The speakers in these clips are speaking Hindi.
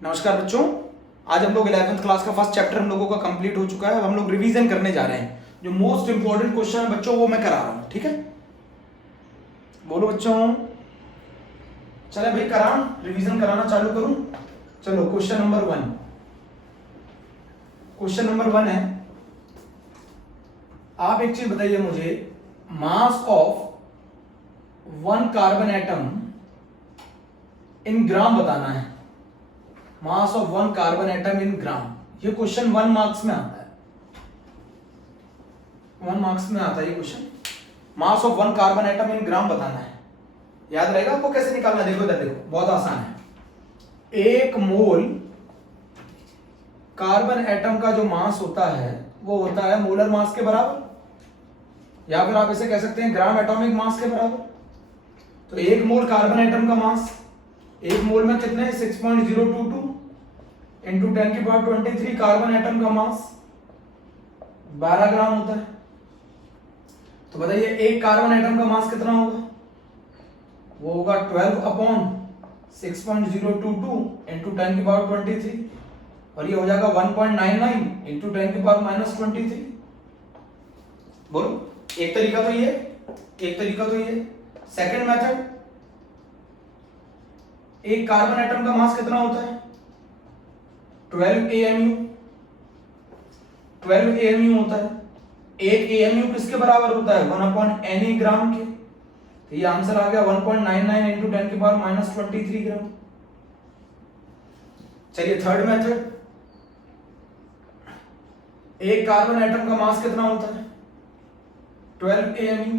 नमस्कार बच्चों, आज हम लोग 11th क्लास का फर्स्ट चैप्टर हम लोगों का कंप्लीट हो चुका है। अब हम लोग रिवीजन करने जा रहे हैं। जो मोस्ट इंपॉर्टेंट क्वेश्चन है बच्चों वो मैं करा रहा हूँ, ठीक है। बोलो बच्चों, चले भाई करा रिवीजन कराना चालू करूं। चलो क्वेश्चन नंबर 1। क्वेश्चन नंबर 1 है, आप एक चीज बताइए मुझे, mass of one carbon atom in gram बताना है। Mass of one carbon atom in gram, ये क्वेश्चन 1 मार्क्स में आता है। 1 मार्क्स में आता है ये question. Mass of one carbon atom in gram बताना है। याद रहेगा आपको कैसे निकालना? देखो इधर देखो, बहुत आसान है। 1 मोल कार्बन एटम का जो मास होता है वो होता है मोलर मास के बराबर, या फिर आप इसे कह सकते हैं ग्राम एटॉमिक मास के बराबर। तो 1 मोल कार्बन एटम का मास, 1 मोल में कितने 6.022 इंटू 10 की पावर 23। कार्बन एटम का मास 12 ग्राम होता है। तो बताइए एक कार्बन एटम का मास कितना होगा? वो होगा 12 अपॉन 6.022 इंटू 10 की पावर 23, और ये हो जाएगा 1.99 इंटू 10 की पावर -23। बोलो, एक तरीका तो ये, एक तरीका तो ये। सेकंड मेथड, एक कार्बन एटम का मास कितना होता है? 12 AMU। 12 AMU होता है। एक AMU किसके बराबर होता है? 1/Na ग्राम के। तो ये आंसर आ गया 1.99 इंटू 10 की पावर -23 ग्राम। चलिए थर्ड मेथड, एक कार्बन एटम का मास कितना होता है? 12 AMU।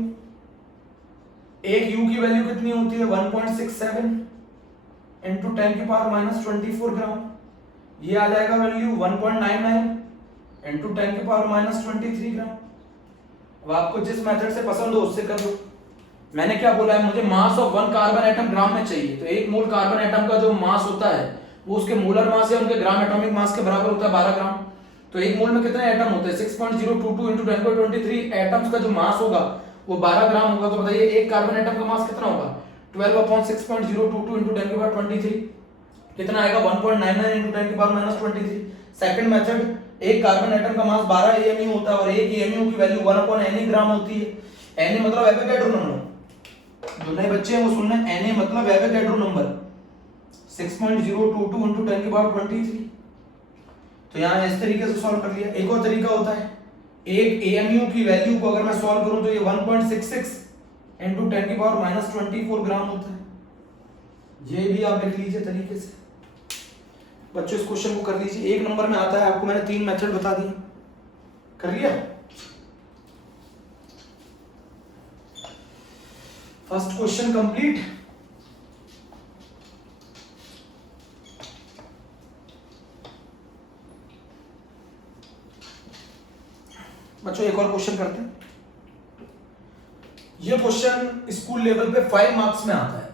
एक U की वैल्यू कितनी होती है? 1.67 इंटू 10 की पावर -24 ग्राम। ये आ जाएगा वैल्यू 1.99 इंटू 10 की पावर -23 ग्राम। अब आपको जिस मेथड से पसंद हो उससे कर दो। मैंने क्या बोला है, मुझे mass of one carbon atom gram में चाहिए। तो 1 मोल कार्बन एटम का जो मास होता है वो उसके मोलर मास या उनके ग्राम एटॉमिक मास के बराबर होता है, 12 ग्राम। तो 1 मोल में कितने एटम होते हैं? 6.022 इंटू 1023 एटम्स का जो मास होगा वो 12 ग्राम होगा। तो बताइए एक कार्बन एटम का मास कितना होगा? 12 अपॉन 6.022 इंटू 10 की पावर 23 कितना आएगा? 1.99 इंटू 10 की पावर -23। सेकंड मेथड, एक कार्बन एटम का मास 12 AMU होता है और एक AMU की वैल्यू 1/Na ग्राम होती है। Na मतलब एवोगैड्रो नंबर। जो नए बच्चे हैं वो सुनना, Na मतलब एवोगैड्रो नंबर। 6.022 इंटू 10 की पावर 23। तो यहाँ इस तरीके से सॉल्व कर लिया। एक और तरीका होता है, एक AMU की वैल्यू को अगर मैं सॉल्व करूं तो ये 1.66 इंटू 10 की पावर -24 ग्राम होता है। ये भी आप लिख लीजिए तरीके से। बच्चों इस क्वेश्चन को कर लीजिए, 1 नंबर में आता है। आपको मैंने 3 मेथड बता दिए, कर लिया। First question complete. बच्चों एक और क्वेश्चन करते हैं। यह क्वेश्चन स्कूल लेवल पे 5 मार्क्स में आता है।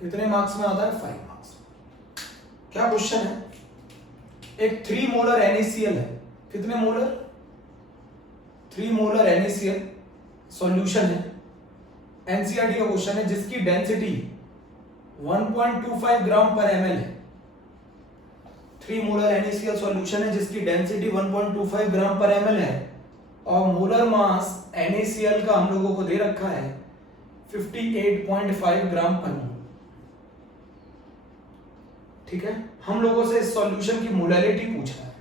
कितने मार्क्स में आता है? 5 मार्क्स। क्या क्वेश्चन है? एक 3 मोलर NaCl है। कितने मोलर? 3 मोलर NaCl सॉल्यूशन है। NCERT का क्वेश्चन है जिसकी डेंसिटी 1.25 ग्राम पर ml है। 3 मोलर NaCl सॉल्यूशन है जिसकी डेंसिटी 1.25 ग्राम पर ml है, और मोलर मास NaCl का हम लोगों को दे रखा है 58.5 ग्राम पर मोल। ठीक है, हम लोगों से इस सॉल्यूशन की मोलैलिटी पूछ रहा है।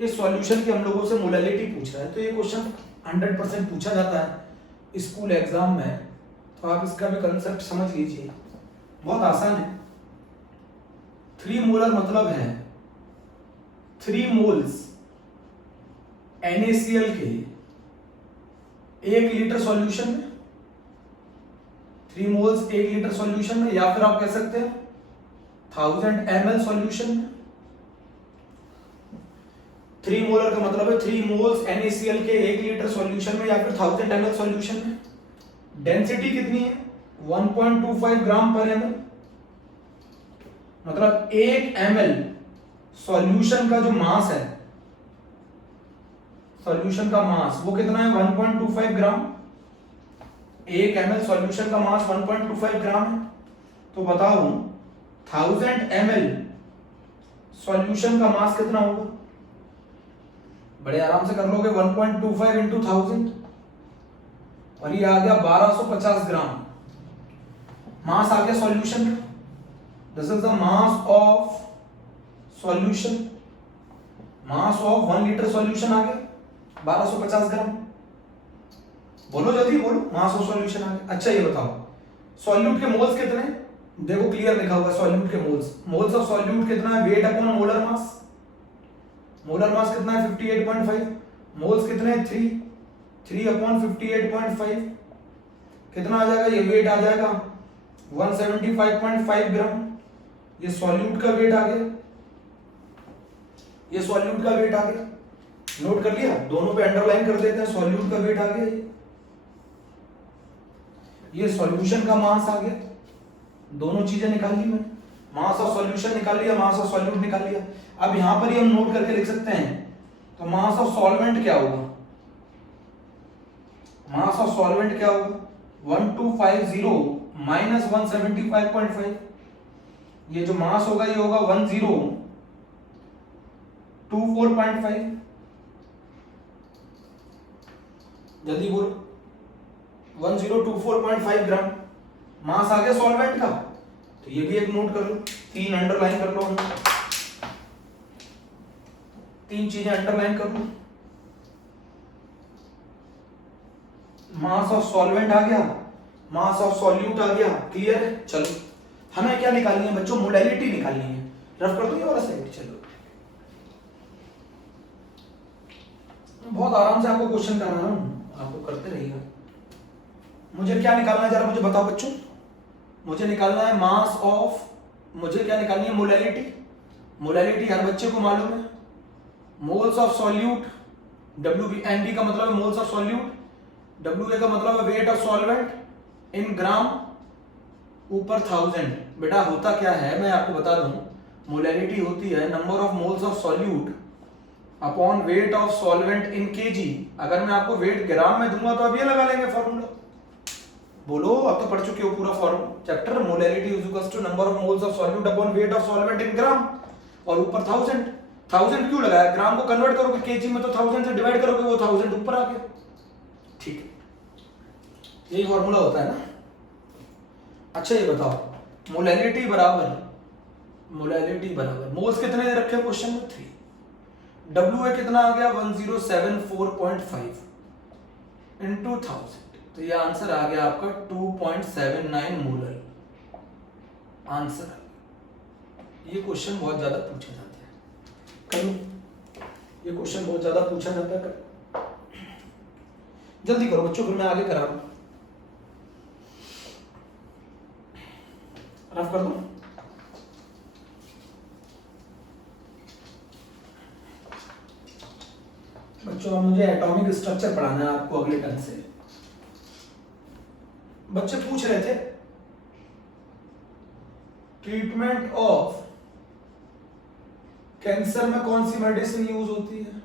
इस सॉल्यूशन की हम लोगों से मोलैलिटी पूछ रहा है। तो ये क्वेश्चन 100% पूछा जाता है स्कूल एग्जाम में, तो आप इसका भी कंसेप्ट समझ लीजिए, बहुत आसान है। 3 मोलर मतलब है 3 मोल्स NaCl के 1 लीटर सॉल्यूशन में। 3 मोल्स 1 लीटर सॉल्यूशन में, या फिर आप कह सकते हैं 1000 ml सॉल्यूशन में। 3 मोलर का मतलब है 3 मोल्स NaCl के 1 लीटर सॉल्यूशन में या फिर 1000 ml सॉल्यूशन में। डेंसिटी कितनी है? 1.25 ग्राम पर ml। मतलब 1 ml सॉल्यूशन का जो मास है, सॉल्यूशन का मास वो कितना है? 1.25 ग्राम। 1 ml सॉल्यूशन का मास 1.25 ग्राम है। तो बताओ 1000 ml सॉल्यूशन का मास कितना होगा? बड़े आराम से कर लोगे, 1.25 इंटू 1000 और ये आ गया 1250 ग्राम मास आ गया सॉल्यूशन का। This is the mass of solution, mass of 1 litre solution आ गया 1250 ग्राम। बोलो जल्दी बोलो, मास ऑफ सॉल्यूशन आ गया। अच्छा ये बताओ सॉल्यूट के मोल्स कितने? देखो क्लियर लिखा हुआ है सॉल्यूट के मोल्स, मोल्स ऑफ सॉल्यूट कितना है? वेट अपॉन मोलर मास, मोलर मास कितना है? 58.5, मोल्स कितने हैं? 3 अपॉन 58.5 कितना आ जाएगा? ये वेट आ जाएगा 175.5 ग्राम। ये सॉल्यूट का वेट आ गया, ये सॉल्यूट का वेट आ गया। नोट कर लिया, दोनों पे अंडरलाइन कर देते हैं, सॉल्यूट का वेट आ गया, ये सॉल्यूशन का मास आ गया। दोनों चीजें निकाल ली मैंने, मास ऑफ सॉल्यूशन निकाल लिया, मास ऑफ सॉल्यूट निकाल लिया। अब यहां पर ही हम नोट करके लिख सकते हैं, तो मास ऑफ सॉल्वेंट क्या होगा? मास ऑफ सॉल्वेंट क्या होगा? 1250 माइनस 175.5, ये जो मास होगा ये होगा 1024.5। जल्दी बोलो, 1024.5 ग्राम मास आ गया सॉल्वेंट का। तो ये भी एक नोट कर लो, 3 अंडरलाइन कर लो, 3 चीजें अंडरलाइन कर लो। मास ऑफ सॉल्वेंट आ गया, मास ऑफ सॉल्यूट आ गया, क्लियर है। चलो हमें क्या निकालनी है बच्चों? मोलैलिटी निकालनी है। रफ कर दो ये वाला साइड। चलो बहुत आराम से आपको क्वेश्चन कर रहा हूं, आपको करते रहिएगा। मुझे क्या निकालना है जरा मुझे बताओ बच्चों? मुझे निकालना है मास ऑफ, मुझे क्या निकालनी है? मोलैलिटी। मोलैलिटी हर बच्चे को मालूम है, मोल्स ऑफ सॉल्यूट, WBND का मतलब है मोल्स ऑफ सॉल्यूट, WA का मतलब है वेट ऑफ सॉल्वेंट इन ग्राम ऊपर 1000। बेटा होता क्या है मैं आपको बता दूं, मोलैलिटी होती है number of moles of solute upon weight of solvent in KG. अगर मैं आपको वेट ग्राम में दूंगा तो अब ये लगा लेंगे फॉर्मूला। बोलो, अब तो पढ़ चुके हो पूरा formula chapter. Molality is equals to number of moles of solute upon weight of solvent in gram और ऊपर 1000। 1000 क्यों लगाया? ग्राम को कन्वर्ट करोगे केजी में तो 1000 से डिवाइड करोगे, वो 1000 ऊपर आ गया। ठीक है, यही फॉर्मूला होता है ना। अच्छा ये बताओ मोलैलिटी बराबर मोल्स कितने दे रखे क्वेश्चन में? 3। WA कितना आ गया? 1074.5 इंटू 1000, तो ये आंसर आ गया आपका 2.79 मोलर आंसर। ये क्वेश्चन बहुत ज्यादा पूछे जाते हैं, करो ये क्वेश्चन बहुत ज्यादा पूछा जाता है। जल्दी करो बच्चों, फिर मैं आगे करा रहा हूं। रफ कर दो। बच्चों अब मुझे एटॉमिक स्ट्रक्चर पढ़ाना है आपको अगले टर्म से। बच्चे पूछ रहे थे ट्रीटमेंट ऑफ कैंसर में कौन सी मेडिसिन यूज होती है?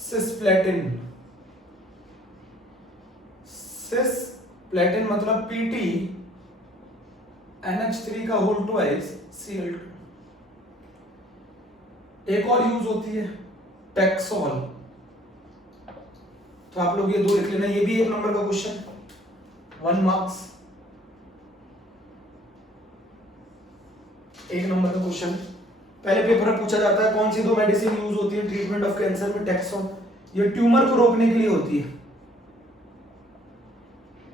सिस्प्लेटिन। सिस्प्लेटिन मतलब PT NH3 का होल ट्वाइस Cl2। एक और यूज होती है टैक्सोल। तो आप लोग ये दो लिख लेना, ये भी 1 नंबर का क्वेश्चन, 1 मार्क्स, 1 नंबर का क्वेश्चन। पहले पेपर में पूछा जाता है कौन सी 2 मेडिसिन यूज होती है ट्रीटमेंट ऑफ कैंसर में? टैक्सोल, ये ट्यूमर को रोकने के लिए होती है,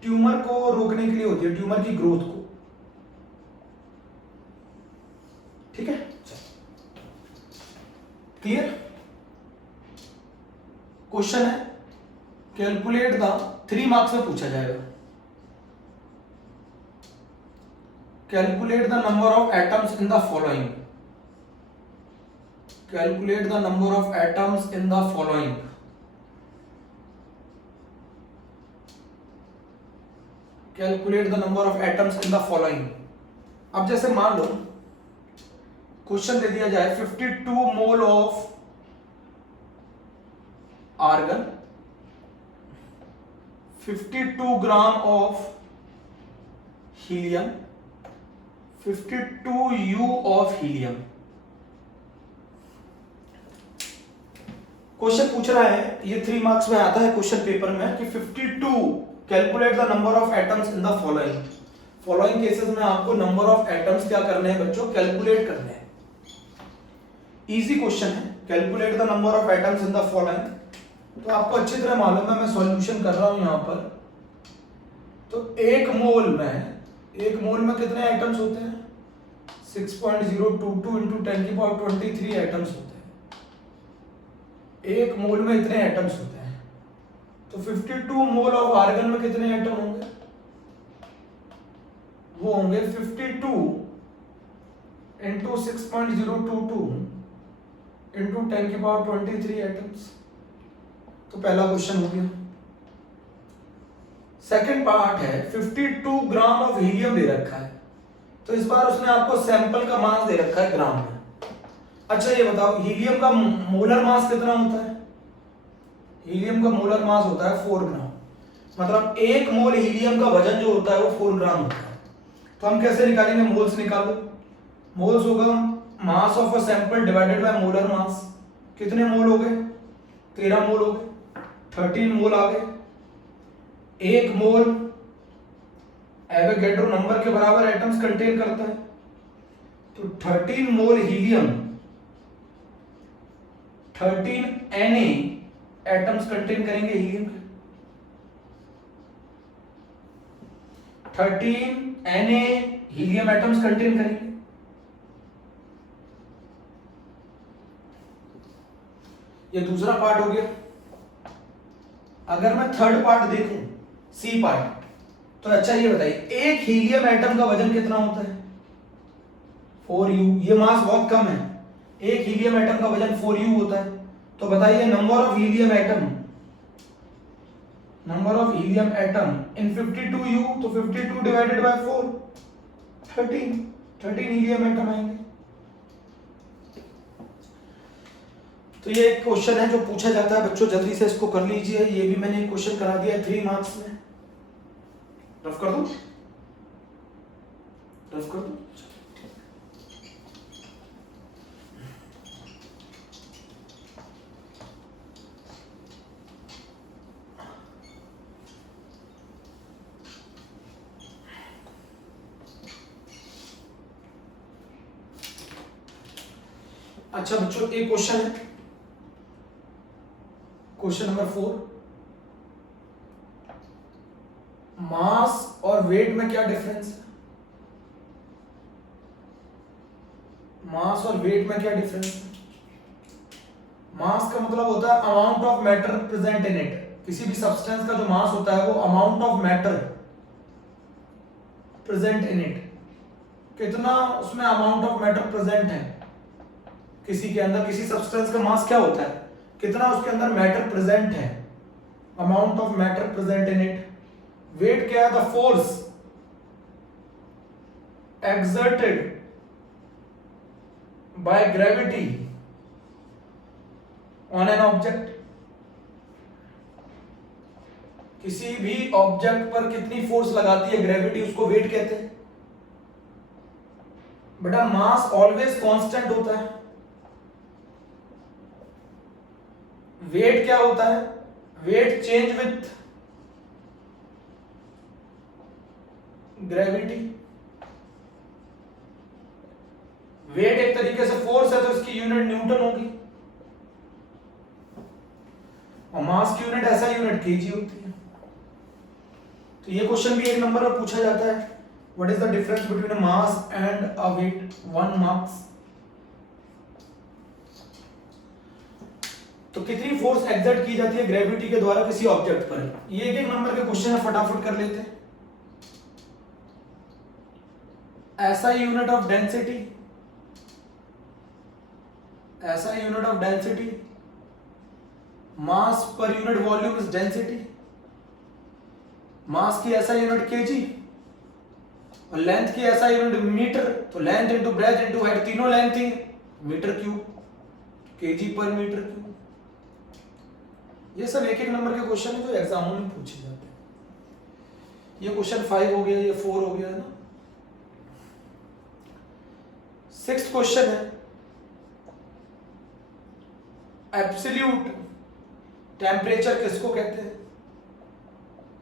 ट्यूमर को रोकने के लिए होती है, ट्यूमर की ग्रोथ को। ठीक है, क्लियर? क्वेश्चन है कैलकुलेट द, 3 मार्क्स में पूछा जाएगा, calculate the number of atoms in the following, calculate the number of atoms in the following. Calculate the number of atoms in the following. अब जैसे मान लो क्वेश्चन दे दिया जाए 52 mole of argon, 52 gram of helium, 52 U of helium. Question पूछ रहा है, ये 3 मार्क्स में आता है क्वेश्चन पेपर में कि 52 calculate the number of atoms in the following cases में आपको नंबर ऑफ एटम्स क्या करने हैं बच्चों, कैलकुलेट करने हैं। इजी क्वेश्चन है, calculate the number of atoms in the following. तो आपको अच्छी तरह मालूम है, मैं सॉल्यूशन कर रहा हूं यहां पर। तो एक मोल में कितने एटम्स होते हैं, 6.022 इंटू 10 की पावर 23 एटम्स होते हैं। एक मोल में इतने एटम्स होते हैं, तो 52 मोल ऑफ आर्गन में कितने एटम होंगे, वो होंगे 52 इंटू 6.022 इंटू 10 की पावर 23 एटम्स। तो पहला क्वेश्चन हो गया। सेकंड पार्ट है 52 ग्राम ऑफ हीलियम दे रखा है, तो इस बार उसने आपको सैंपल का मास दे रखा है ग्राम में। अच्छा ये बताओ, हीलियम का मोलर मास कितना होता है, हीलियम का मोलर मास होता है 4 ग्राम। मतलब एक मोल हीलियम का वजन जो होता है वो 4 ग्राम होता है। तो हम कैसे निकालेंगे, मोल्स निकालो। मोल्स होगा mass of a sample divided by molar mass. कितने मोल हो गए, 13 मोल हो गए, 13 मोल आ गए। एक मोल एवोगैड्रो नंबर के बराबर एटम्स कंटेन करता है, तो 13 मोल हीलियम 13 Na एटम्स कंटेन करेंगे हीलियम के। 13 Na हीलियम एटम्स कंटेन करेंगे। ये दूसरा पार्ट हो गया। अगर मैं थर्ड पार्ट देखूं, सी पार्ट, तो अच्छा ये बताइए, एक हीलियम एटम का वजन कितना होता है, 4U। ये मास बहुत कम है, एक हीलियम एटम का वजन 4U होता है। तो बताइए number of helium atom in 52U, तो 52 डिवाइडेड बाय 4, 13 हीलियम एटम आएंगे। तो ये एक क्वेश्चन है जो पूछा जाता है बच्चों, जल्दी से इसको कर लीजिए। ये भी मैंने क्वेश्चन करा दिया है 3 मार्क्स में। रफ कर दूं? अच्छा बच्चों, एक क्वेश्चन है, क्वेश्चन नंबर 4। मास और वेट में क्या डिफरेंस है, मास और वेट में क्या डिफरेंस है। मास का मतलब होता है amount of matter present in it. किसी भी सब्सटेंस का जो मास होता है वो amount of matter present in it, कितना उसमें अमाउंट ऑफ मैटर प्रेजेंट है किसी के अंदर। किसी सब्सटेंस का मास क्या होता है, कितना उसके अंदर मैटर प्रेजेंट है, amount of matter present in it. Weight क्या है, the force exerted by gravity on an object। किसी भी ऑब्जेक्ट पर कितनी फोर्स लगाती है ग्रेविटी, उसको वेट कहते हैं। बेटा मास ऑलवेज कांस्टेंट होता है, वेट क्या होता है, weight change with gravity. Weight एक तरीके से फोर्स है, तो इसकी यूनिट न्यूटन होगी, और मास की यूनिट ऐसा यूनिट केजी होती है। तो ये क्वेश्चन भी 1 नंबर पर पूछा जाता है, what is the difference between a mass and a weight, 1 marks. तो कितनी फोर्स एक्सर्ट की जाती है ग्रेविटी के द्वारा किसी ऑब्जेक्ट पर, ये 1 नंबर के क्वेश्चन है, फटाफट कर लेते हैं। ऐसा यूनिट ऑफ डेंसिटी, ऐसा unit of density, mass per unit volume is density. Mass की ऐसा यूनिट केजी, और लेंथ की ऐसा यूनिट मीटर। तो length into breadth into height, तीनों लेंथ ही metre cube, KG per metre cube. ये सब 1 नंबर के क्वेश्चन है जो एग्जामों में पूछे जाते हैं। ये क्वेश्चन 5 हो गया, ये 4 हो गया है ना। सिक्स्थ क्वेश्चन है, एब्सोल्यूट टेम्परेचर किसको कहते हैं?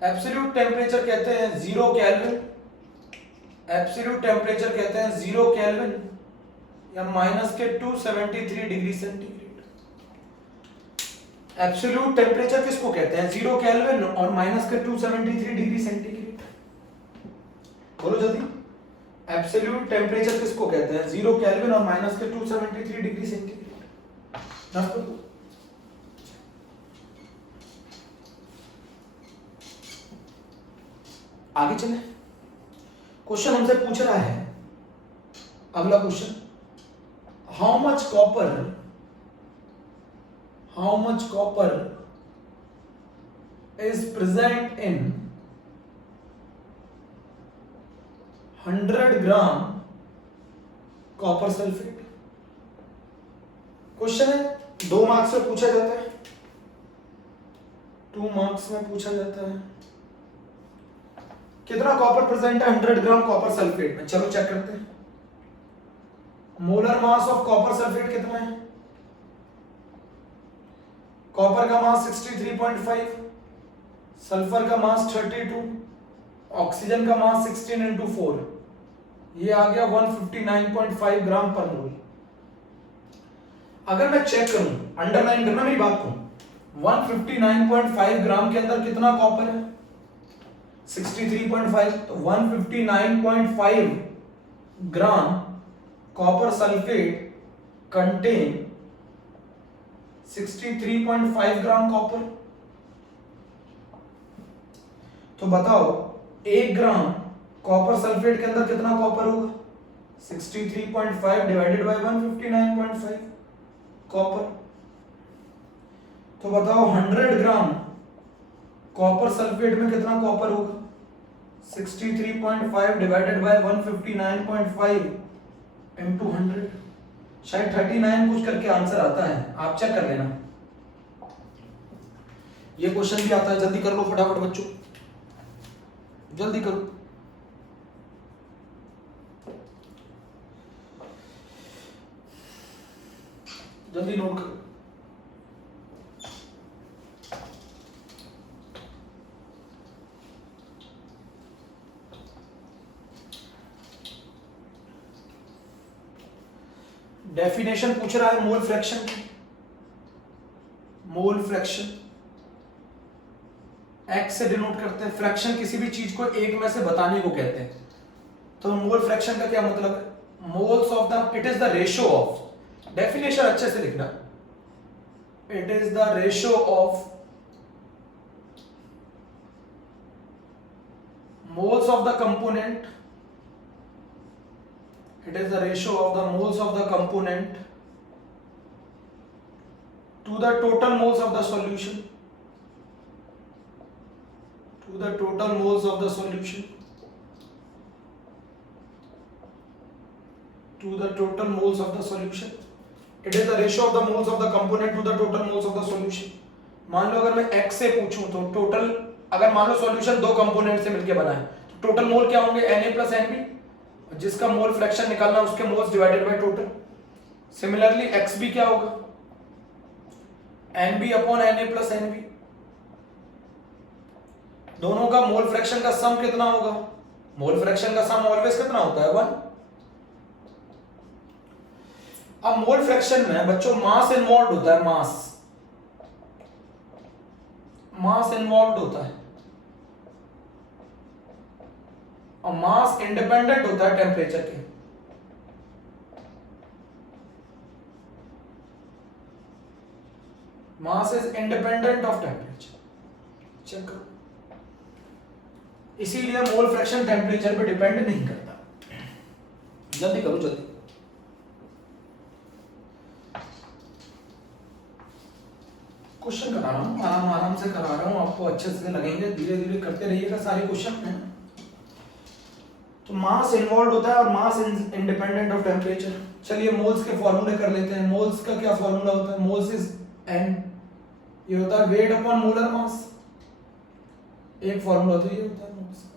एब्सोल्यूट टेम्परेचर कहते हैं 0 केल्विन, एब्सोल्यूट टेम्परेचर कहते हैं 0 केल्विन या -273 डिग्री सेंटीग्रेड। एब्सोल्यूट टेम्परेचर किसको कहते हैं? 0 केल्विन और -273 डिग्री सेंटीग्रेड। बोलो जल्दी, एब्सोल्यूट टेम्परेचर किसको कहते हैं? 0 केल्विन और -273 डिग्री सेंटीग्रेड। आगे चले, क्वेश्चन हमसे पूछ रहा है, अगला question, how much copper is present in 100 gram copper sulphate. Question है 2 मार्क्स में पूछा जाता है, 2 मार्क्स में पूछा जाता है। कितना कॉपर प्रेजेंट है 100 ग्राम कॉपर सल्फेट में? चलो चेक करते हैं। Molar mass of copper sulphate कितना है? कॉपर का मास 63.5, सल्फर का मास 32, ऑक्सीजन का मास 16 इंटू 4, ये आ गया 159.5 ग्राम पर मोल। अगर मैं चेक करूं, अंडरलाइन करना मेरी बात को, 159.5 ग्राम के अंदर कितना कॉपर है? 63.5, तो 159.5 gram copper sulphate contain 63.5 gram copper. तो बताओ 1 ग्राम कॉपर सल्फेट के अंदर कितना कॉपर होगा? 63.5 डिवाइडेड बाय 159.5 कॉपर। तो बताओ 100 ग्राम कॉपर सल्फेट में कितना कॉपर होगा? 63.5 डिवाइडेड बाय 159.5 इंटू 100, शायद 39 कुछ करके आंसर आता है, आप चेक कर लेना। ये क्वेश्चन भी आता है, जल्दी कर लो फटाफट बच्चों, जल्दी करो। जल्दी नोट करो। डेफिनेशन पूछ रहा है मोल फ्रैक्शन की। मोल फ्रैक्शन एक्स से डिनोट करते हैं। फ्रैक्शन किसी भी चीज को एक में से बताने को कहते हैं। तो मोल फ्रैक्शन का क्या मतलब है? Moles of the, it is the ratio of, definition अच्छे से लिखना, it is the ratio of moles of the component, it is the ratio of the moles of the component to the total moles of the solution, to the total moles of the solution, to the total moles of the solution, it is the ratio of the moles of the component to the total moles of the solution। मान लो अगर मैं x से पूछूं तो टोटल, अगर मान लो सॉल्यूशन 2 कंपोनेंट से मिलकर बना है तो टोटल मोल क्या होंगे? Na प्लस Nb, जिसका मोल फ्रैक्शन निकालना उसके moles divided by total. Similarly x भी क्या होगा? Nb upon Na plus Nb। दोनों का मोल फ्रैक्शन का सम कितना होगा? मोल फ्रैक्शन का सम ऑलवेज कितना होता है? 1। अब मोल फ्रैक्शन में बच्चों मास इन्वॉल्व होता है, मास इन्वॉल्व होता है, और मास इंडिपेंडेंट होता है टेम्परेचर के। Mass is independent of temperature. Check करो, इसीलिए मोल फ्रैक्शन टेम्परेचर पे डिपेंड नहीं करता। जल्दी करो जल्दी। क्वेश्चन करा रहा हूँ, आराम से करा रहा हूँ, आपको अच्छे से लगेंगे, धीरे धीरे करते रहिएगा सारे क्वेश्चन हैं। तो मास इन्वॉल्व होता है और मास इंडिपेंडेंट ऑफ टेम्परेचर। चलिए मोल्स के फॉर्मूले कर लेते हैं। मोल्स का क्या फॉर्मूला होता है? मोल्स इज n, ये होता है वेट अपॉन मोलर मास। एक फॉर्मूला तो ये होता है मोल्स का।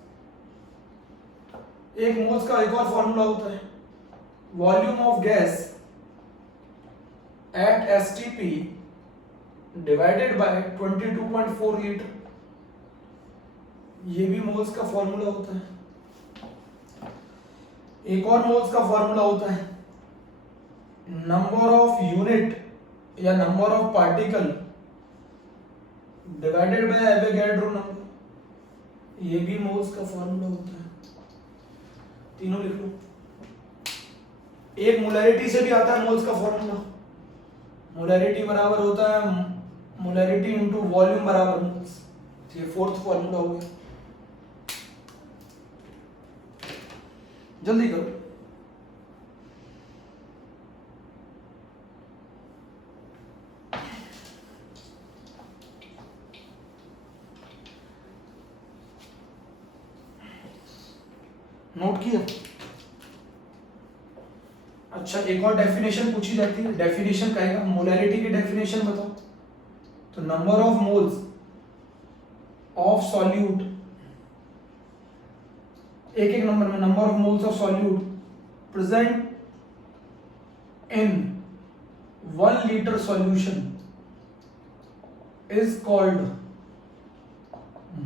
एक मोल्स का एक और फॉर्मूला होता है, volume of gas at STP divided by 22.4 litre, ये भी मोल्स का फॉर्मूला होता है। एक और मोल्स का फॉर्मूला होता है नंबर ऑफ यूनिट या number of particle divided by Avogadro number, ये भी मोल्स का फॉर्मूला होता है। तीनों लिख लो। एक मोलैरिटी से भी आता है मोल्स का फॉर्मूला, मोलैरिटी बराबर होता है मोलैरिटी इनटू वॉल्यूम बराबर मोल्स, ये फोर्थ फॉर्मूला हो गया। जल्दी करो। नोट किया? अच्छा, एक और डेफिनेशन पूछी जाती है। डेफिनेशन कहेगा मोलैरिटी की डेफिनेशन बताओ। तो number of moles of solute, एक एक नंबर में number of moles of solute present in 1 litre solution is called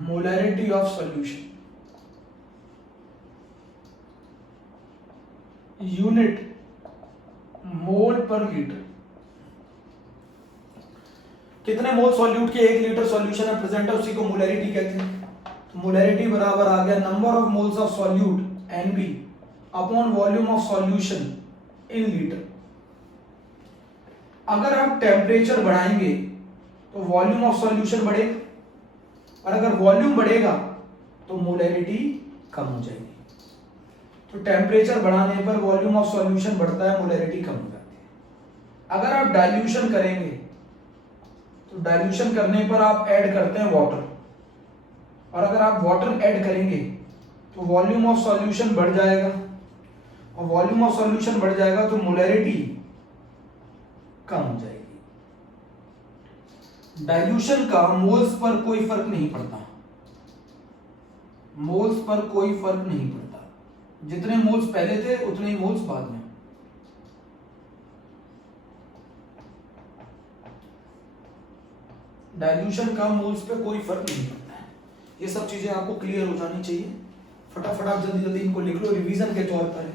molarity of solution. Unit mole पर लीटर, कितने मोल सॉल्यूट के 1 लीटर सॉल्यूशन में प्रेजेंट है उसी को मोलैरिटी कहते हैं। तो मोलैरिटी बराबर आ गया number of moles of solute NB upon volume of solution in litre. अगर हम टेम्परेचर बढ़ाएंगे तो वॉल्यूम ऑफ सॉल्यूशन बढ़ेगा, और अगर वॉल्यूम बढ़ेगा तो मोलैरिटी कम हो जाएगी। तो टेम्परेचर बढ़ाने पर वॉल्यूम ऑफ सॉल्यूशन बढ़ता है, मोलैरिटी कम हो जाती है। अगर आप डाइल्यूशन करेंगे तो डाइल्यूशन करने पर आप ऐड करते हैं वाटर, और अगर आप वाटर ऐड करेंगे तो वॉल्यूम ऑफ सॉल्यूशन बढ़ जाएगा, और वॉल्यूम ऑफ सॉल्यूशन बढ़ जाएगा तो मोलैरिटी कम हो जाएगी। डाइल्यूशन का मोल्स पर कोई फर्क नहीं पड़ता, मोल्स पर कोई फर्क नहीं पड़ता, जितने मोल्स पहले थे उतने ही मोल्स बाद में। डाइल्यूशन का मोल्स पे कोई फर्क नहीं पड़ता है। ये सब चीजें आपको क्लियर हो जानी चाहिए। फटाफट आप जल्दी जल्दी इनको लिख लो रिवीजन के तौर पर।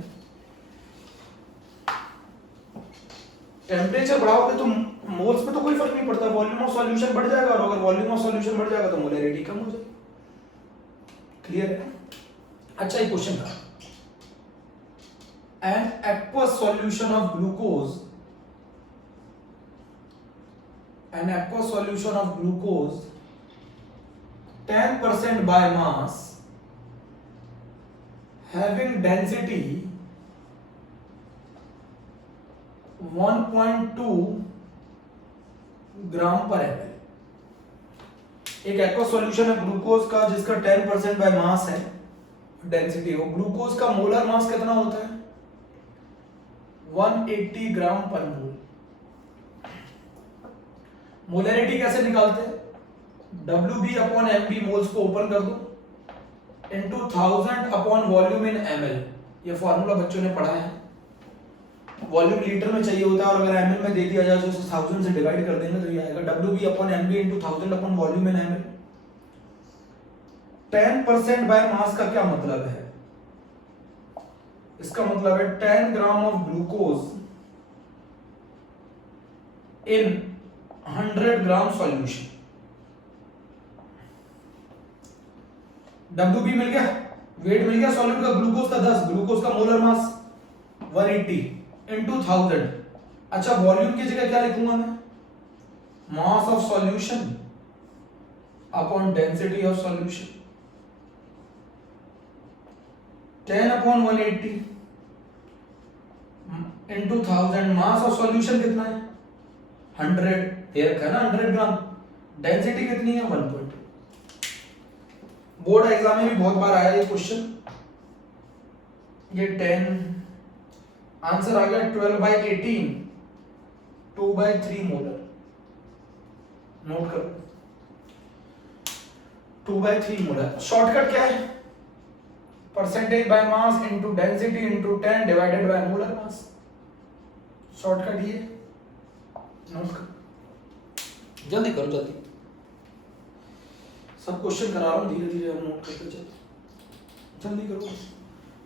टेम्परेचर बढ़ाओगे तो मोल्स पे तो कोई फर्क नहीं पड़ता, वॉल्यूम ऑफ सॉल्यूशन बढ़ जाएगा, और अगर वॉल्यूम ऑफ सॉल्यूशन बढ़ जाएगा तो मोलैरिटी कम हो जाएगी। क्लियर है? अच्छा, एक क्वेश्चन था, an aqueous solution of glucose, an aqueous solution of glucose 10% by mass having density 1.2 ग्राम पर ml। एक एक्वस सॉल्यूशन है ग्लूकोज का जिसका 10% बाय मास है डेंसिटी हो। ग्लूकोज का मोलर मास कितना होता है? 180 ग्राम पर मोल। मोलैरिटी कैसे निकालते हैं? WB अपॉन MB, मोल्स को ओपन कर दो, इनटू 1000 अपॉन वॉल्यूम इन ml। ये फॉर्मूला बच्चों ने पढ़ा है। वॉल्यूम लीटर में चाहिए होता है, और अगर ml में दे दिया जाए तो उसे 1000 से डिवाइड कर देंगे तो ये आएगा WB upon MB into 1000 upon volume in ml। 10% by mass का क्या मतलब है? इसका मतलब है 10 gram of glucose in 100 gram solution. WB मिल गया, वेट मिल गया सॉल्यूट का, ग्लूकोज का 10, ग्लूकोज का मोलर मास 180 इनटू 1000। अच्छा, वॉल्यूम की जगह क्या लिखूंगा मैं? मास of solution upon density of solution. 10 upon 180 into 1000। Mass of solution कितना है? 100, ये रखा है ना 100 ग्राम। डेंसिटी कितनी है? 1.2। बोर्ड एग्जाम में भी बहुत बार आया ये क्वेश्चन। ये 10, आंसर आ गया 12/18, 2/3 मोलर। नोट करो 2/3 मोलर। शॉर्टकट क्या है? Percentage by mass into density into 10 divided by molar mass. Shortcut ये नोट कर, जल्दी करो जल्दी, सब क्वेश्चन करा रहा हूँ, धीरे धीरे हम नोट करते चलो, जल्दी करो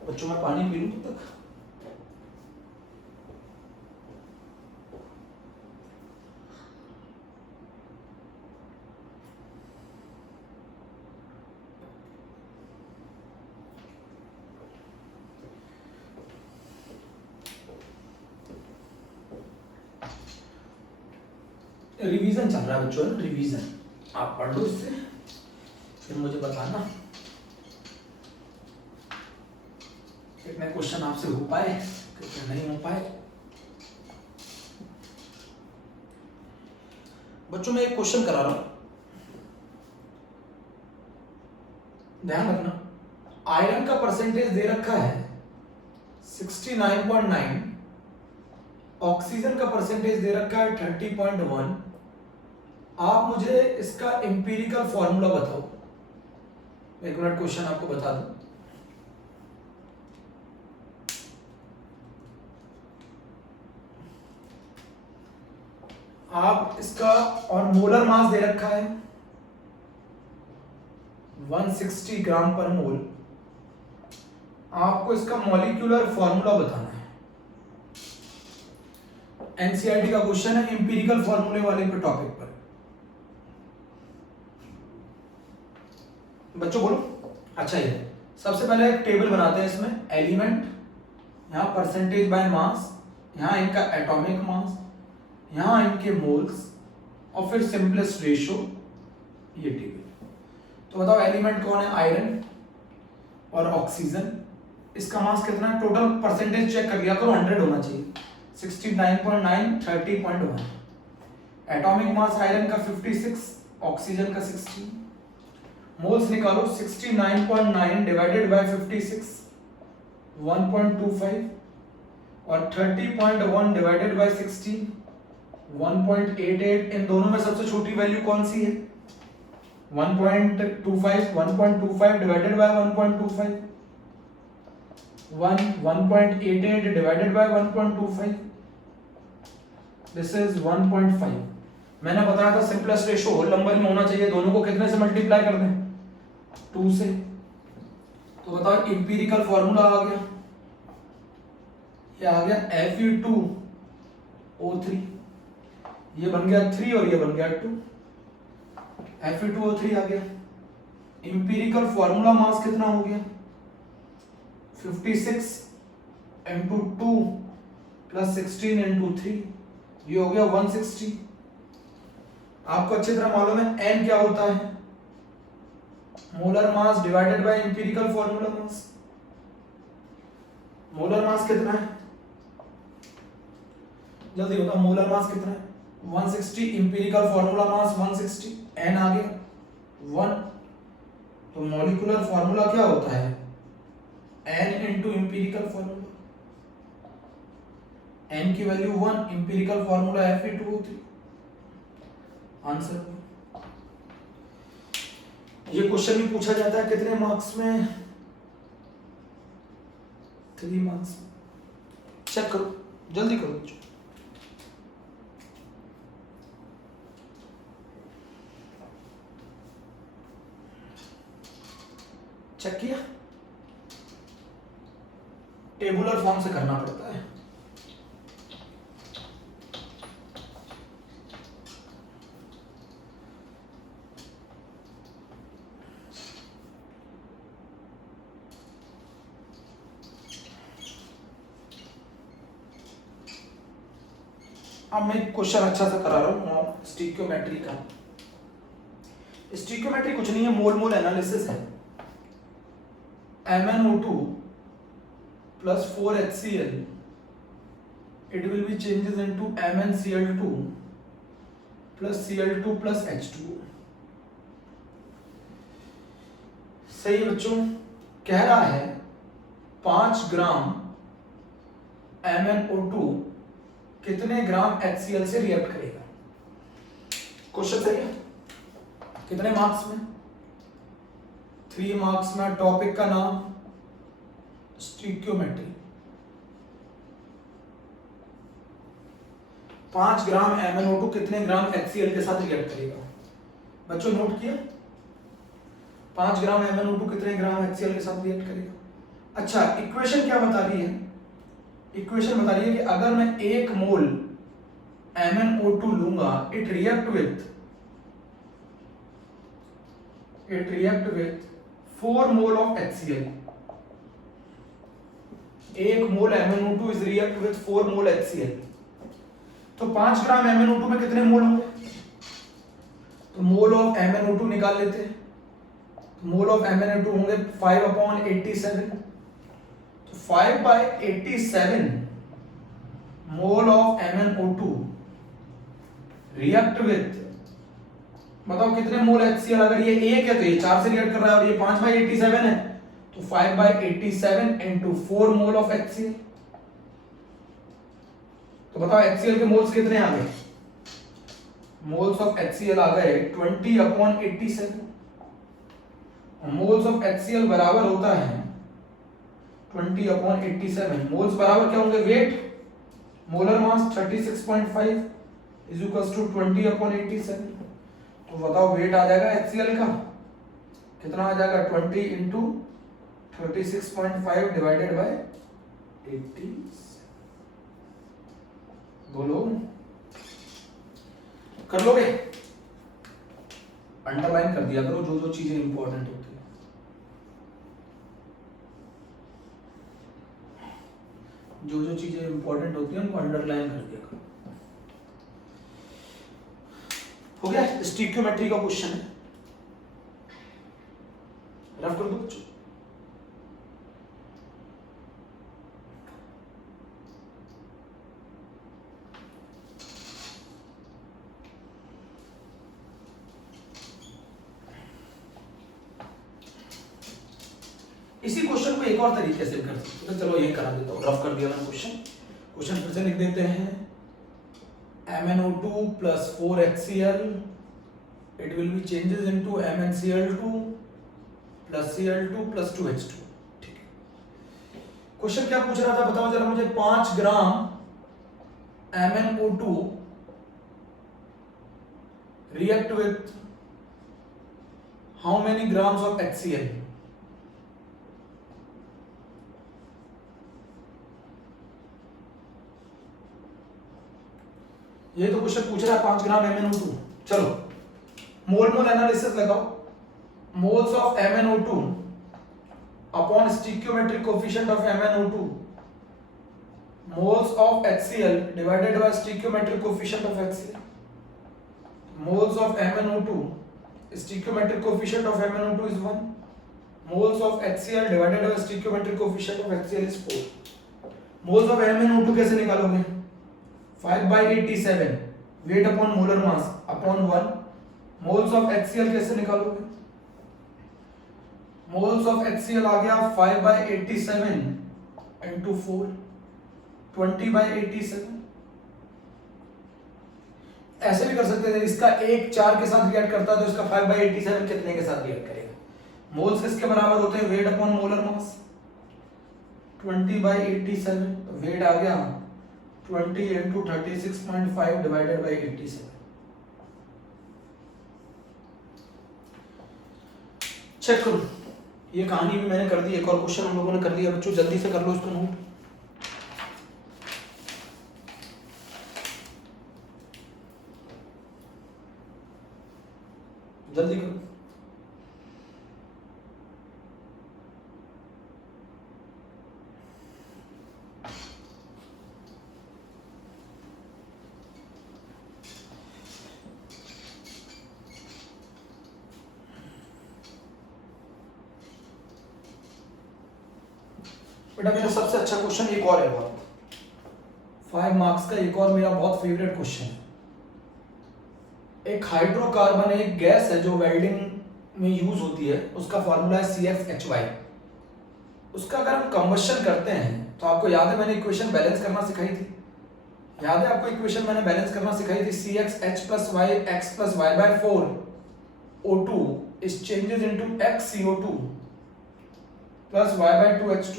बच्चों, मैं पानी पी लूँ तब तक। रिवीजन चल रहा है बच्चों, रिवीजन आप पढ़ लो इससे, फिर मुझे बताना कितने क्वेश्चन आपसे हो पाए कितने नहीं हो पाए। बच्चों मैं एक क्वेश्चन करा रहा हूं, ध्यान रखना। आयरन का परसेंटेज दे रखा है 69.9, ऑक्सीजन का परसेंटेज दे रखा है 30.1। आप मुझे इसका एम्पिरिकल फॉर्मूला बताओ। एक मिनट क्वेश्चन आपको बता दूं। आप इसका, और मोलर मास दे रखा है 160 ग्राम पर मोल। आपको इसका मॉलिक्यूलर फॉर्मूला बताना है। एनसीईआरटी का क्वेश्चन है एम्पिरिकल फॉर्मूले वाले पे टॉपिक पर। बच्चों बोलो। अच्छा ये सबसे पहले एक टेबल बनाते हैं इसमें, एलिमेंट, यहाँ परसेंटेज बाय मास, यहाँ इनका एटॉमिक मास, यहाँ इनके मोल्स, और फिर सिंपलेस्ट रेशो, ये टेबल। तो बताओ एलिमेंट कौन है, आयरन और ऑक्सीजन। इसका मास कितना है, टोटल परसेंटेज चेक कर लिया करो, 100 होना चाहिए। 69.9, 30.1। एटॉमिक मास आयरन का 56, ऑक्सीजन का 16। मोल्स निकालो, 69.9 डिवाइडेड बाय 56 1.25, और 30.1 डिवाइडेड बाय 16 1.88। इन दोनों में सबसे छोटी वैल्यू कौन सी है, 1.25। 1.25 divided by 1.25 1.88 divided by 1.25, this is 1.5। मैंने बताया था सिंपलेस्ट रेशो होल नंबर में होना चाहिए। दोनों को कितने से मल्टीप्लाई कर दें, 2 से। तो बताओ इंपीरिकल फॉर्मूला आ गया, ये आ गया Fe2O3, ये बन गया 3 और ये बन गया 2, Fe2O3 आ गया। इंपीरिकल फॉर्मूला मास कितना हो गया, 56 into 2 plus 16 into 3, ये हो गया 160। आपको अच्छी तरह मालूम है n क्या होता है, molar mass divided bye empirical formula mass. Molar mass कितना है, जल्दी बताओ, मोलर मास कितना है, 160। इंपीरिकल फॉर्मूला मास 160, n आ गया 1। तो मॉलिक्यूलर फॉर्मूला क्या होता है, n into empirical formula. n की value 1, empirical formula Fe2O3, answer. ये क्वेश्चन भी पूछा जाता है कितने मार्क्स में, 3 मार्क्स। चेक करो, जल्दी करो बच्चों। चेक किया, टेबुलर फॉर्म से करना पड़ता है। अब मैं क्वेश्चन अच्छा सा करा रहा हूँ स्टिक्योमेट्री का। स्टिक्योमेट्री कुछ नहीं है, मोल मोल एनालिसिस है। MnO2 plus 4HCl, it will be changes into MnCl2 plus Cl2 plus H2O। सही है बच्चों, कह रहा है 5 ग्राम MnO2 कितने ग्राम HCl से रिएक्ट करेगा। क्वेश्चन सही है, कितने मार्क्स में, 3 मार्क्स में। टॉपिक का नाम स्टिक्योमेट्री। 5 ग्राम MnO2 कितने ग्राम HCl के साथ रिएक्ट करेगा? बच्चों नोट किया? 5 ग्राम MnO2 कितने ग्राम HCl के साथ रिएक्ट करेगा? अच्छा, इक्वेशन क्या बता रही है? इक्वेशन बता रही है कि अगर मैं 1 मोल MnO2 लूंगा, it react with 4 mole of HCl। 1 mole MnO2 is react with 4 mole HCl। तो 5 ग्राम MnO2 में कितने मोल होंगे? तो मोल ऑफ MnO2 निकाल लेते हैं। मोल ऑफ MnO2 होंगे 5/87। तो 5/87 mole of MnO2 react with, बताओ कितने मोल HCl? अगर ये 1 है तो ये 4 से रिएक्ट कर रहा है, और ये 5/87 है तो 5/87 into 4 मोल ऑफ HCl। तो बताओ HCl के मोल्स कितने आ गए? मोल्स ऑफ HCl आ गए 20/87। मोल्स ऑफ HCl बराबर होता है 20/87। मोल्स बराबर क्या होंगे? Weight, molar mass 36.5 is equals to 20/87। तो बताओ वेट आ जाएगा HCl का कितना आ जाएगा? 20 इंटू 36.5 डिवाइडेड बाय 80। बोलो, कर लोगे? अंडरलाइन कर दिया करो जो जो चीजें इंपॉर्टेंट होती है। जो जो चीजें इंपॉर्टेंट होती है उनको अंडरलाइन कर दिया करो। हो गया? स्टिक्योमेट्री का क्वेश्चन है, रफ कर दो बच्चों। इसी क्वेश्चन को एक और तरीके से कर सकते हैं, चलो ये करा देता हूँ, रफ कर दिया मैंने क्वेश्चन फिर से लिख देते हैं। MnO2 plus 4 HCl, it will be changes into MnCl2 plus Cl2 plus 2H2। ठीक है, क्वेश्चन क्या पूछ रहा था बताओ जरा मुझे? 5 gram MnO2 react with how many grams of HCl? ये तो क्वेश्चन पूछ रहा है 5 ग्राम MnO2। चलो मोल एनालिसिस लगाओ। Moles of MnO2 upon stoichiometric coefficient of MnO2, moles of HCl divided by stoichiometric coefficient of HCl। Moles of MnO2, stoichiometric coefficient of MnO2 is 1, moles of HCl divided by stoichiometric coefficient of HCl is 4। Moles of MnO2 कैसे निकालोगे? 5/87 weight upon molar mass upon 1। Moles of HCl कैसे निकालोगे? मोल्स ऑफ HCl आ गया 5/87 into 4, 20/87। ऐसे भी कर सकते थे, इसका 1 4 के साथ रिएक्ट करता है तो इसका 5/87 कितने के साथ रिएक्ट करेगा? मोल्स किसके बराबर होते हैं? Weight upon molar mass 20/87। Weight आ गया 20 into 36.5 divided by 87। चेक करो, ये कहानी भी मैंने कर दी, एक और क्वेश्चन हम लोगों ने कर लिया बच्चों, जल्दी से कर लो इसको नोट। जल्दी करो। बेटा मेरा सबसे अच्छा क्वेश्चन एक और है, बहुत 5 मार्क्स का एक और मेरा बहुत फेवरेट क्वेश्चन है। एक हाइड्रोकार्बन एक गैस है जो वेल्डिंग में यूज होती है, उसका फॉर्मूला है CFHY। उसका अगर हम कंबशन करते हैं तो आपको याद है मैंने इक्वेशन बैलेंस करना सिखाई थी, याद है आपको इक्वेशन मैंने बैलेंस करना सिखाई थी? CXH plus Y x plus Y/4 O2 is changes into XCO2 plus Y/2H2।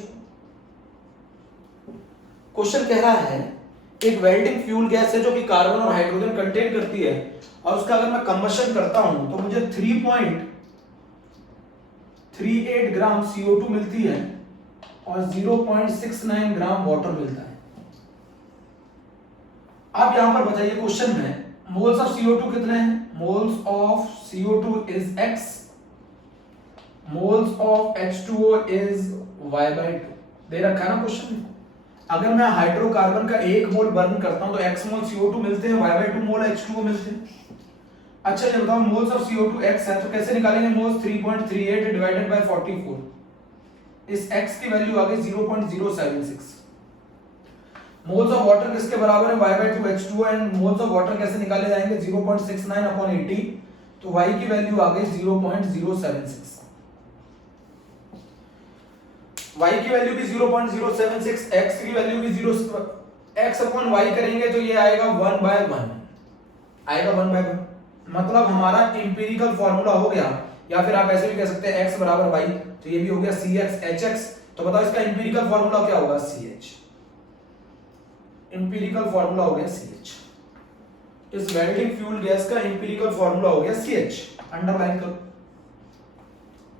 Question कह रहा है एक वेल्डिंग फ्यूल गैस है जो कि कार्बन और हाइड्रोजन कंटेन करती है, और उसका अगर मैं कंबशन करता हूं तो मुझे 3.38 ग्राम CO2 मिलती है और 0.69 ग्राम वाटर मिलता है। अब यहां पर बताइए क्वेश्चन में मोल्स ऑफ CO2 कितने हैं? Moles of CO2 is X, moles of H2O is Y/2 दे रखा है ना क्वेश्चन में। अगर मैं हाइड्रोकार्बन का 1 मोल बर्न करता हूं तो x मोल CO2 मिलते हैं, Y/2 मोल H2O मिलते हैं। अच्छा ये बताओ मोल्स ऑफ CO2 x है तो कैसे निकालेंगे? मोल्स 3.38 डिवाइडेड बाय 44, इस x की वैल्यू आ गई 0.076। मोल्स ऑफ वाटर किसके बराबर है? Y/2 H2O, and moles of water कैसे निकाले जाएंगे? 0.69 अपॉन 80, तो y की वैल्यू आ गई 0.076। y की वैल्यू भी 0.076, x की वैल्यू भी 0, x अपॉन y करेंगे तो ये आएगा 1/1, आएगा 1/1। मतलब हमारा एम्पिरिकल फॉर्मूला हो गया, या फिर आप ऐसे भी कह सकते हैं x बराबर y, तो ये भी हो गया CXHX। तो बताओ इसका एम्पिरिकल फॉर्मूला क्या होगा? CH। एम्पिरिकल फॉर्मूला हो गया CH। इस वेल्डिंग फ्यूल गैस का एम्पिरिकल फॉर्मूला हो गया CH। अंडरलाइन करो।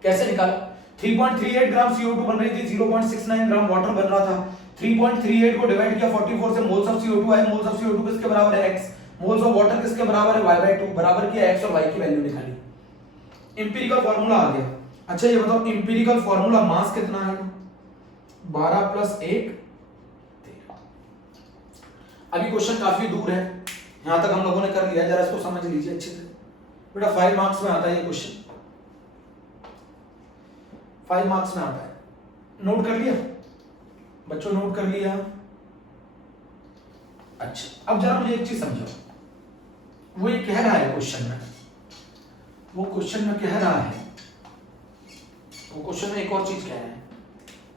कैसे निकाला? 3.38 ग्राम CO2 बन रही थी, 0.69 ग्राम वाटर बन रहा था। 3.38 को डिवाइड किया 44 से, मोल्स ऑफ CO2 आए। मोल्स ऑफ CO2 किसके बराबर है? x। मोल्स ऑफ वाटर किसके बराबर है? Y/2। बराबर किया x और y की वैल्यू निकाली, एम्पिरिकल फार्मूला आ गया। अच्छा ये बताओ एम्पिरिकल फार्मूला मास कितना आएगा? 12 + 1 13। अभी क्वेश्चन काफी दूर है, यहां तक हम लोगों ने कर लिया, जरा इसको समझ लीजिए अच्छे से। बेटा 5 मार्क्स में आता है ये क्वेश्चन, 5 मार्क्स में आता है। नोट कर लिया बच्चों? नोट कर लिया? अच्छा अब जरा मुझे एक चीज समझाओ, वो ये कह रहा है क्वेश्चन में, वो क्वेश्चन में कह रहा है, वो क्वेश्चन में एक और चीज कह रहा है।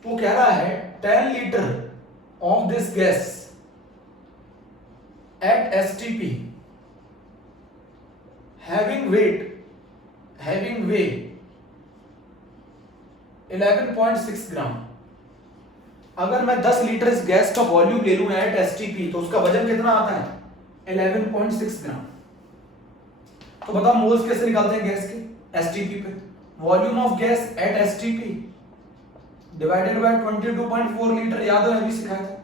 वो कह रहा है 10 litre of this gas at STP having weight 11.6 ग्राम। अगर मैं 10 लीटर इस गैस का वॉल्यूम ले लूं एट STP तो उसका वजन कितना आता है? 11.6 ग्राम। तो बताओ मोल्स कैसे निकालते हैं गैस के STP पे? Volume of gas at STP divided by 22.4 litre, याद है अभी सिखाया था।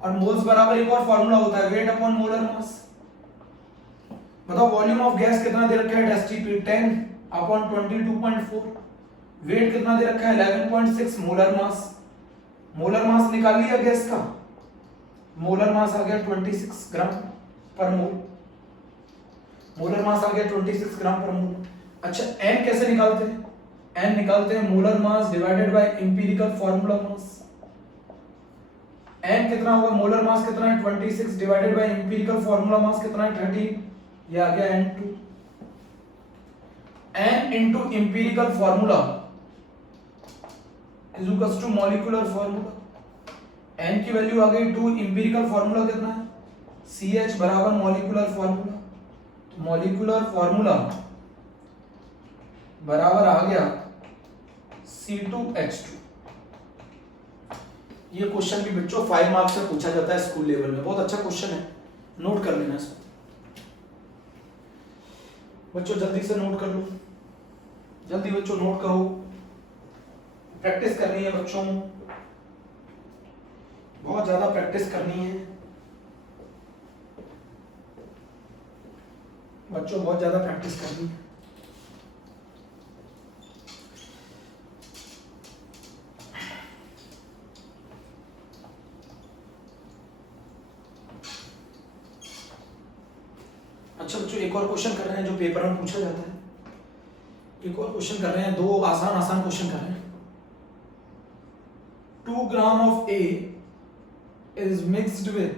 और मोल्स बराबर एक और फार्मूला होता है वेट अपॉन मोलर मास। बताओ वॉल्यूम ऑफ गैस कितना दे रखा है STP? 10 अपॉन 22.4, वेट कितना दे रखा है? 11.6, मोलर मास। मोलर मास निकाल लिया गैस का, मोलर मास आ गया 26 ग्राम पर मोल। मोलर मास आ गया 26 ग्राम पर मोल। अच्छा n कैसे निकालते हैं? n निकालते हैं molar mass divided by empirical formula mass. n कितना होगा? मोलर मास कितना है? 26 divided by empirical formula mass कितना है? 13, ये आ गया n2। n into empirical formula is equals to molecular formula. n की वैल्यू आ गई 2, एम्पिरिकल फार्मूला कितना है? CH बराबर मॉलिक्यूलर फार्मूला, तो मॉलिक्यूलर फार्मूला बराबर आ गया C2H2। ये क्वेश्चन भी बच्चों 5 मार्क्स से पूछा जाता है स्कूल लेवल में, बहुत अच्छा क्वेश्चन है, नोट कर लेना इसको बच्चों, जल्दी से नोट कर लो, जल्दी बच्चों नोट करो, प्रैक्टिस करनी है बच्चों, बहुत ज्यादा प्रैक्टिस करनी है बच्चों, बहुत ज्यादा प्रैक्टिस करनी है। अच्छा बच्चों एक और क्वेश्चन कर रहे हैं जो पेपर में पूछा जाता है, एक और क्वेश्चन कर रहे हैं, 2 आसान आसान क्वेश्चन कर रहे हैं। 2 gram of A is mixed with,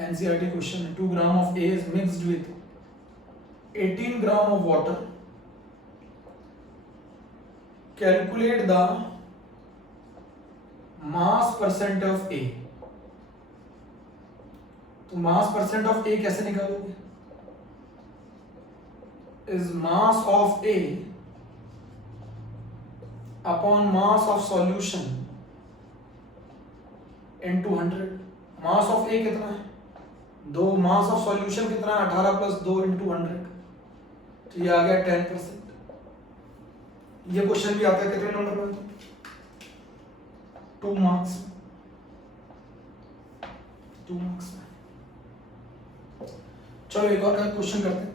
NCERT question है, 2 gram of A is mixed with 18 gram of water, calculate the mass percent of A। तो मास परसेंट ऑफ A कैसे निकालोगे? Is mass of A upon mass of solution into 100। Mass of A कितना है 2, मास ऑफ सॉल्यूशन कितना है 18 प्लस 2 इंटू 100, तो ये आ गया 10%। ये क्वेश्चन भी आता है कितने नंबर में 2 मार्क्स, 2 मार्क्स में। चलो एक और क्वेश्चन करते हैं।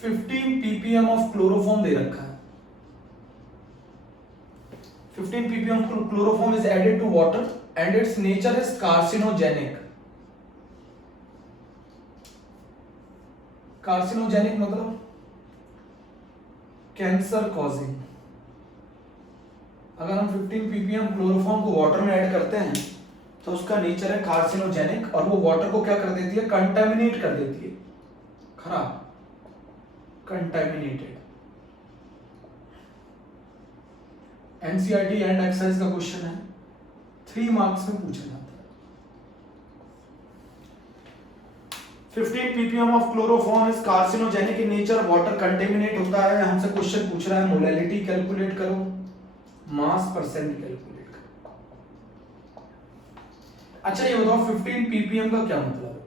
15 ppm ऑफ क्लोरोफॉर्म दे रखा है। 15 ppm chloroform is added to water and it's nature is carcinogenic. Carcinogenic मतलब कैंसर कॉजिंग। अगर हम 15 ppm क्लोरोफॉर्म को वाटर में ऐड करते हैं तो उसका नेचर है कार्सिनोजेनिक, और वो वाटर को क्या कर देती है कंटेमिनेट कर देती है, खराब, कंटेमिनेटेड। एनसीईआरटी एंड एक्सरसाइज का क्वेश्चन है, 3 मार्क्स में पूछा जाता है। 15 ppm of chloroform is carcinogenic in nature, water contaminate होता है। हमसे क्वेश्चन पूछ रहा है मोलैलिटी कैलकुलेट करो, मास परसेंट कैलकुलेट करो। अच्छा ये बताओ 15 ppm का क्या मतलब है?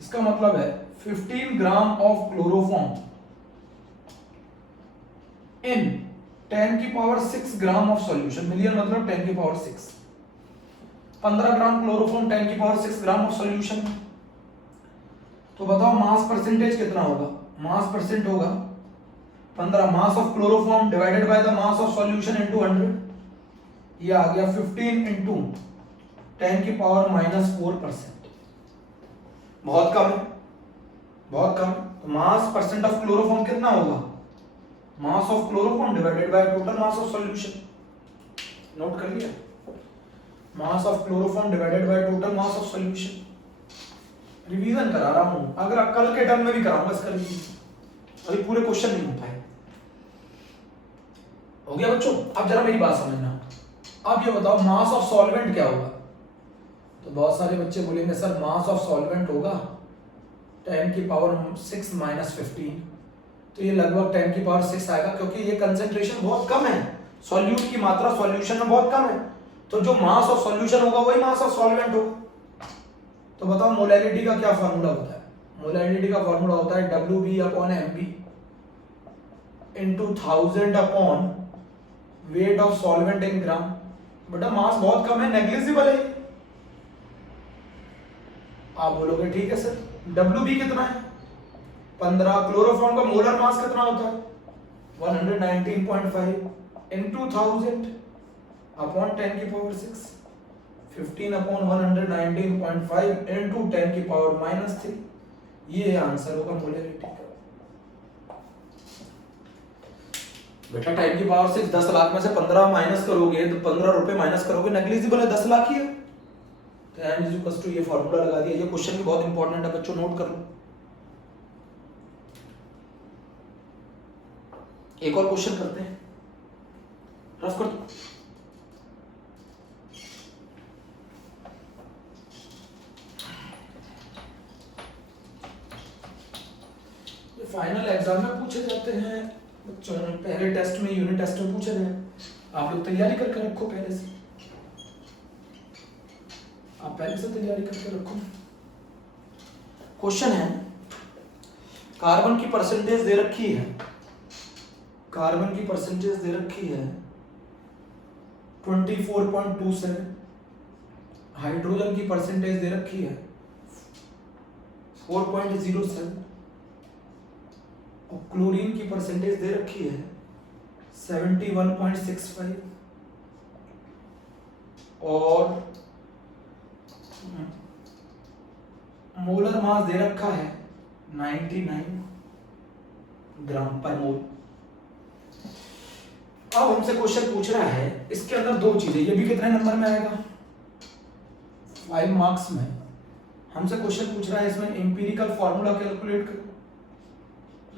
इसका मतलब है 15 ग्राम ऑफ क्लोरोफॉर्म इन 10 की power 6 gram of solution. Million मतलब 10 की पावर 6। 15 ग्राम क्लोरोफॉर्म 10 की पावर 6 ग्राम ऑफ सॉल्यूशन। तो बताओ मास परसेंटेज कितना होगा? मास परसेंट होगा 15 mass of chloroform divided by the mass of solution into 100। ये आ गया 15 इंटू 10 की पावर -4%। बहुत कम है, बहुत कम। तो मास परसेंट ऑफ क्लोरोफॉर्म कितना होगा? Mass of chloroform divided by total mass of solution. Note कर लिया? Mass of chloroform divided by total mass of solution. Revision करा रहा हूं, अगर कल के टर्म में भी कराऊंगा इसका रिवीजन, अभी पूरे क्वेश्चन नहीं हो पाए। हो गया बच्चों? अब जरा मेरी बात समझना। अब ये बताओ मास ऑफ सॉल्वेंट क्या होगा? तो बहुत सारे बच्चे बोलेंगे सर मास ऑफ सॉल्वेंट होगा 10 की पावर 6 माइनस 15, तो ये लगभग 10 की पावर 6 आएगा, क्योंकि ये कंसेंट्रेशन बहुत कम है, सॉल्यूट की मात्रा सॉल्यूशन में बहुत कम है। तो जो मास ऑफ सॉल्यूशन होगा वही मास ऑफ सॉल्वेंट होगा। तो बताओ मोलैलिटी का क्या फॉर्मूला होता है? मोलैलिटी का फॉर्मूला होता है WB upon MB into 1000 upon weight of solvent in gram. बेटा मास बहुत कम है, नेग्लिजिबल है। आप बोलोगे ठीक है सर WB कितना है? 15। क्लोरोफॉर्म का मोलर मास कितना होता है? 119.5 इंटू 1000 अपॉन 10 की पावर 6। 15 अपॉन 119.5 इंटू 10 की पावर -3। ये आंसर होगा मोलैलिटी का। बेटा 10 की पावर 6 10 लाख में से 15 माइनस करोगे तो 15 रुपए माइनस करोगे, नेग्लिजिबल है, 10 लाख ही है। तो n इज इक्वल टू ये फॉर्मूला लगा दिया। ये क्वेश्चन भी बहुत इंपॉर्टेंट है बच्चों, नोट कर लो। एक और क्वेश्चन करते हैं, रफ कर दो। ये फाइनल एग्जाम में पूछे जाते हैं बच्चों, पहले टेस्ट में, यूनिट टेस्ट में पूछे गए। आप लोग तैयारी करके रखो पहले से, आप पहले से तैयारी करके रखो। क्वेश्चन है कार्बन की परसेंटेज दे रखी है, कार्बन की परसेंटेज दे रखी है 24.27, हाइड्रोजन की परसेंटेज दे रखी है 4.07 और क्लोरीन की परसेंटेज दे रखी है 71.65 और मोलर मास दे रखा है 99 ग्राम पर मोल। अब हमसे क्वेश्चन पूछ रहा है इसके अंदर दो चीजें, ये भी कितने नंबर में आएगा 5 मार्क्स में। हमसे क्वेश्चन पूछ रहा है इसमें एम्पिरिकल फार्मूला कैलकुलेट करो,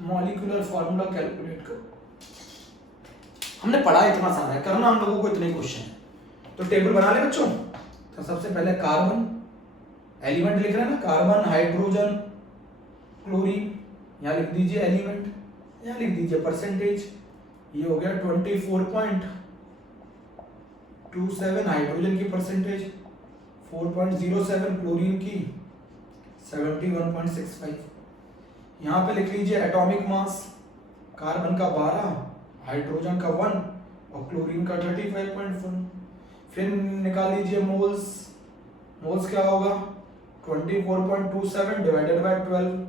मॉलिक्यूलर फार्मूला कैलकुलेट करो। हमने पढ़ा इतना सारा है, करना हम लोगों को इतने क्वेश्चन है। तो टेबल बना ले बच्चों। तो सबसे पहले कार्बन एलिमेंट लिख रहे हैं ना, कार्बन, हाइड्रोजन, क्लोरीन, यहां लिख दीजिए एलिमेंट, यहां लिख दीजिए परसेंटेज। ये हो गया 24.27 0.27 हाइड्रोजन की परसेंटेज, 4.07 क्लोरीन की, 71.65। यहाँ पे लिख लीजिए एटॉमिक मास, कार्बन का 12, हाइड्रोजन का 1 और क्लोरीन का 35.1। फिर निकाल लीजिए मोल्स। मोल्स क्या होगा, 24.27 divided by 12,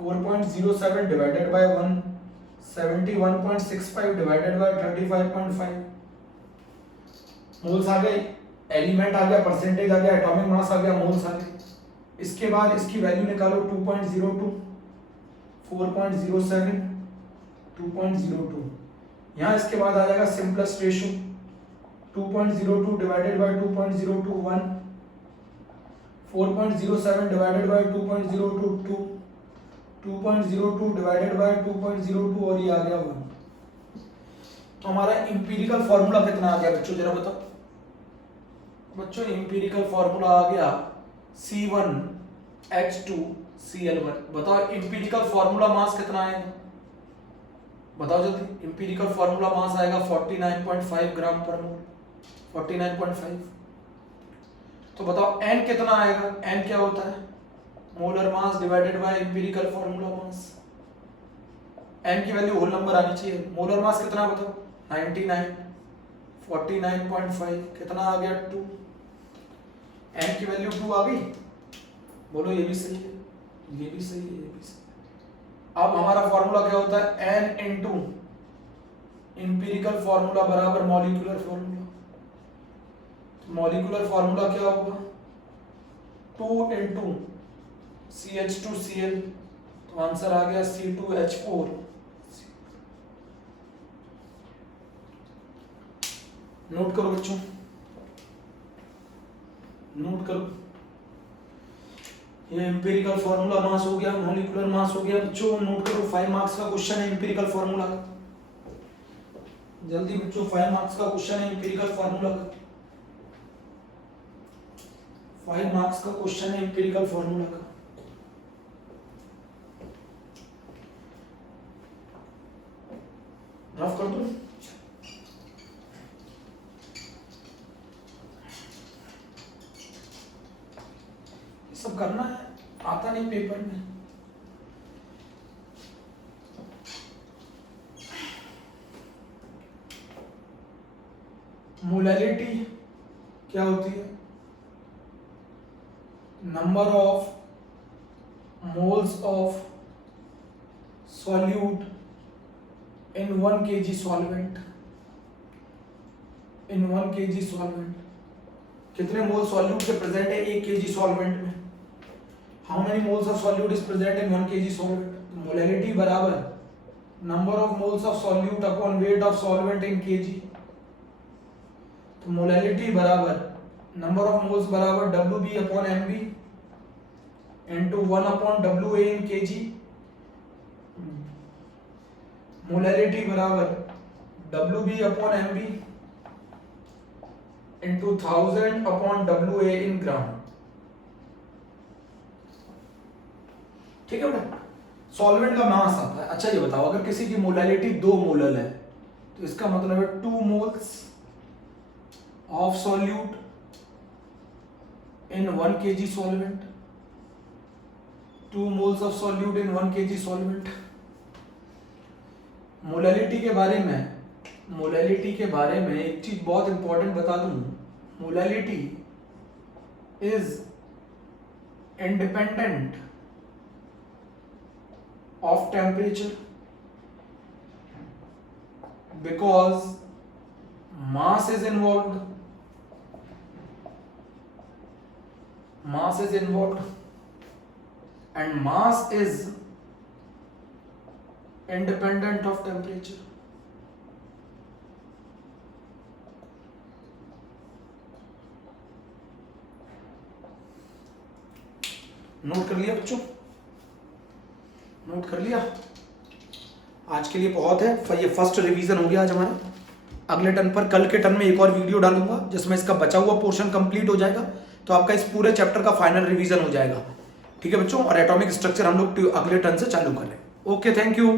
4.07 divided by 1, 71.65 divided by 35.5। Moles आ गए, एलिमेंट आ गया, परसेंटेज आ गया, एटॉमिक मास आ गया, मोल्स आ गए। इसके बाद इसकी वैल्यू निकालो, 2.02, 4.07, 2.02। यहाँ इसके बाद आ जाएगा simplest ratio, 2.02 divided by 2.02 1, 4.07 divided bye 2.02 2, 2.02 divided by 2.02 और ये आ गया 1। तो हमारा इंपीरिकल फॉर्मूला कितना आ गया बच्चों, जरा बताओ। बच्चों इंपीरिकल फॉर्मूला आ गया C1H2Cl1। बताओ इंपीरिकल फॉर्मूला मास कितना आएगा, बताओ जल्दी। इंपीरिकल फॉर्मूला मास आएगा 49.5 ग्राम पर मोल, 49.5। तो बताओ n कितना आएगा, n क्या होता है, molar mass divided bye empirical formula mass. n की वैल्यू होल नंबर आनी चाहिए। मोलर मास कितना बताओ, 99, 49.5 कितना आ गया 2। n की वैल्यू 2 आ गई, बोलो ये भी सही है, ये भी सही है, ये भी सही है। अब हमारा फॉर्मूला क्या होता है, n इंटू इंपीरिकल फॉर्मूला बराबर मॉलिक्यूलर फॉर्मूला। मॉलिक्यूलर फॉर्मूला क्या होगा, 2 इंटू CH2Cl, तो आंसर आ गया C2H4। नोट करो बच्चों, नोट करो। ये एम्पिरिकल फॉर्मूला मास हो गया, मॉलिक्यूलर मास हो गया बच्चों, नोट करो। 5 मार्क्स का क्वेश्चन है एम्पिरिकल फॉर्मूला का, जल्दी बच्चों 5 मार्क्स का क्वेश्चन है एम्पिरिकल फॉर्मूला का। 5 मार्क्स का क्वेश्चन है एम्पिरिकल फॉर्मूला का। रफ कर दो। सब करना है, आता नहीं पेपर में। मोलैलिटी क्या होती है, number of moles of solute in 1 kg solvent. In 1 kg solvent कितने मोल सॉल्यूट के प्रेजेंट है 1 kg सॉल्वेंट में। How many moles of solute is present in 1 kg solvent. Molality बराबर number of moles of solute upon weight of solvent in kg। तो मोलैलिटी बराबर नंबर ऑफ मोल्स बराबर Wb upon Mb into 1 upon Wa in kg। Molality बराबर Wb upon Mb into 1000 upon Wa इन ग्राम। ठीक है बेटा, सॉल्वेंट का मास आता है। अच्छा ये बताओ, अगर किसी की मोलैलिटी 2 मोलर है तो इसका मतलब है 2 moles of solute in 1 kg solvent. 2 moles of solute in 1 kg solvent. Molality के बारे में एक चीज बहुत इंपॉर्टेंट बता दूं, molality is independent of temperature because mass is involved and mass is independent of temperature। Note कर लिया बच्चों, नोट कर लिया। आज के लिए बहुत है, ये फर्स्ट रिवीजन हो गया आज हमारा। अगले टर्न पर, कल के टर्न में एक और वीडियो डालूंगा जिसमें इसका बचा हुआ पोर्शन कंप्लीट हो जाएगा, तो आपका इस पूरे चैप्टर का फाइनल रिवीजन हो जाएगा। ठीक है बच्चों, और एटॉमिक स्ट्रक्चर हम लोग अगले टर्न से चालू कर रहे हैं। Okay, thank you.